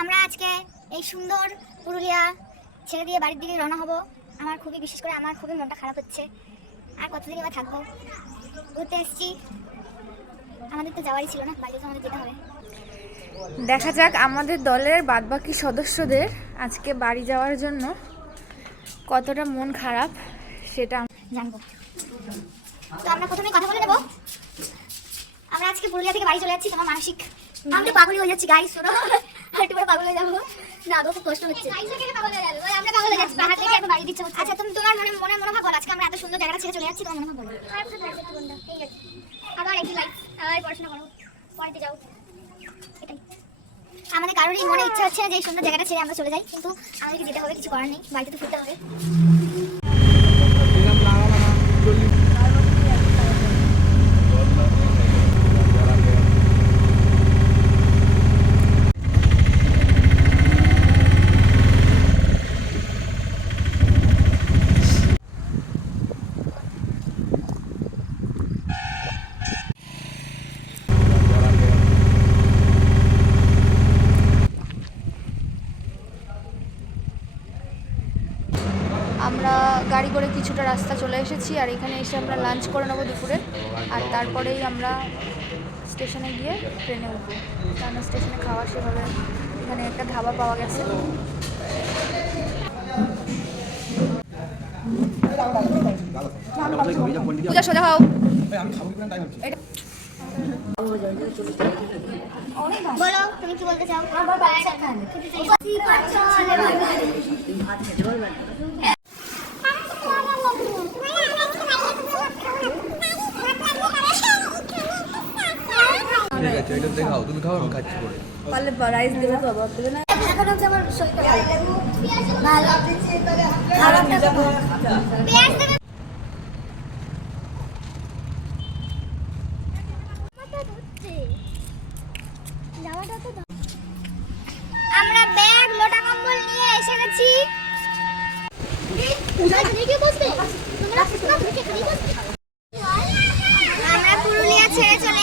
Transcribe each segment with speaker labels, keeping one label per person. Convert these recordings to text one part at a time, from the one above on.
Speaker 1: আমরা আজকে এই সুন্দর পুরুলিয়া ছেড়ে দিয়ে বাড়ির দিকে রওনা হব। আমার খুবই, বিশেষ করে আমার খুবই মনটা খারাপ হচ্ছে। আর কতদিন এবার থাকব? ঘুরতে এসেছি। আমাদের তো যাওয়ারই ছিল না, বাড়িতে আমাদের যেতে হবে।
Speaker 2: দেখা যাক আমাদের দলের বাদবাকি সদস্যদের আজকে বাড়ি যাওয়ার জন্য কতটা মন খারাপ সেটা
Speaker 1: জানব। তো আমরা প্রথমে কথা বলে নেব। আমরা আজকে পুরুলিয়া থেকে বাড়ি চলে যাচ্ছি তোমার মানসিক আমি তো পাগল হয়ে যাচ্ছি গাড়ি শোনো। একটু পরে পাগল হয়ে যাব। না খুব কষ্ট হচ্ছে। আমরা পাগল হয়ে যাচ্ছি। পাহাড় থেকে এত বাড়ি দিচ্ছে আচ্ছা তুমি তোমার মনে মনে মনোভাব বলো। আজকে আমরা এত সুন্দর জায়গাটা ছেড়ে চলে যাচ্ছি তোমার মনোভাব বলো। কি। আবার একই লাইফ আবার পড়াশোনা করো। পড়াতে যাও। এটাই। আমাদের কারোরই মনে ইচ্ছা হচ্ছে না যে সুন্দর জায়গাটা ছেড়ে আমরা চলে যাই, কিন্তু আমাদেরকে যেতে হবে, কিছু করার নেই, বাড়িতে তো ফিরতে হবে
Speaker 2: আমরা গাড়ি করে কিছুটা রাস্তা চলে এসেছি আর এখানে এসে আমরা লাঞ্চ করে নেব দুপুরে। আর তারপরেই আমরা স্টেশনে গিয়ে ট্রেনে উঠবো। কারণ স্টেশনে খাওয়া সেভাবে এখানে একটা ধাবা পাওয়া গেছে। পূজা সোজা হও।
Speaker 1: বলো তুমি কি বলতে চাও?
Speaker 3: ঠিক আছে এটা দেখাও তুমি খাও আমি খাচ্ছি পরে।
Speaker 2: পারলে রাইস দেবে তো অভাব দেবে না।
Speaker 1: এখন হচ্ছে আমার শরীরটা ভালো। খাবারটা তো ভালো। পেঁয়াজ দেবে। আমরা ব্যাগ লোটা কম্বল নিয়ে এসে গেছি। আমরা পুরুলিয়া ছেড়ে চলে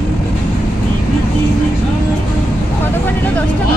Speaker 2: কতক্ষণ নিল দশ টাকা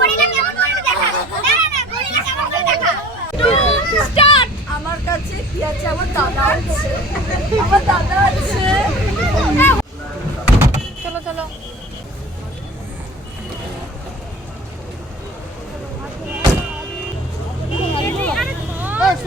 Speaker 1: গরিলা কেমন করে দেখা না না গরিলা কেমন করে দেখা স্টার্ট
Speaker 4: আমার কাছে কি আছে আমার দাদা আছে। আমার দাদা আছে।
Speaker 2: চলো চলো।
Speaker 1: আজ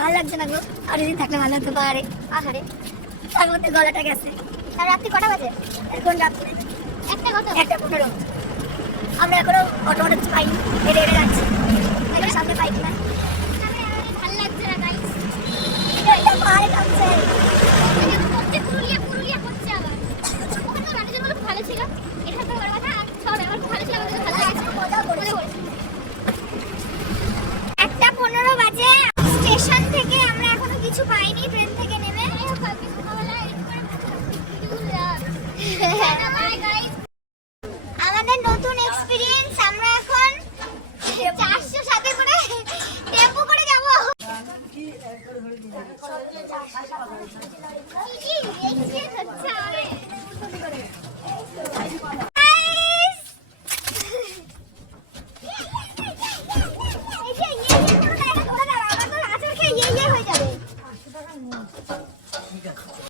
Speaker 1: ভালো লাগছে না গো? আর যদি থাকলে ভালো হতো পাহাড়ে পাহাড়ে তার মধ্যে গলাটা গেছে। আর রাত্রি কটা বাজে? এখন রাত্রি একটা কত একটা পনেরো। আমরা এখনও অটো অটো পাইনি হেঁটে হেঁটে যাচ্ছি। সামনে পাই কিনা ভালো লাগছে না গাইস এটা পাহাড়ে কাঁপছে ঠিক আছে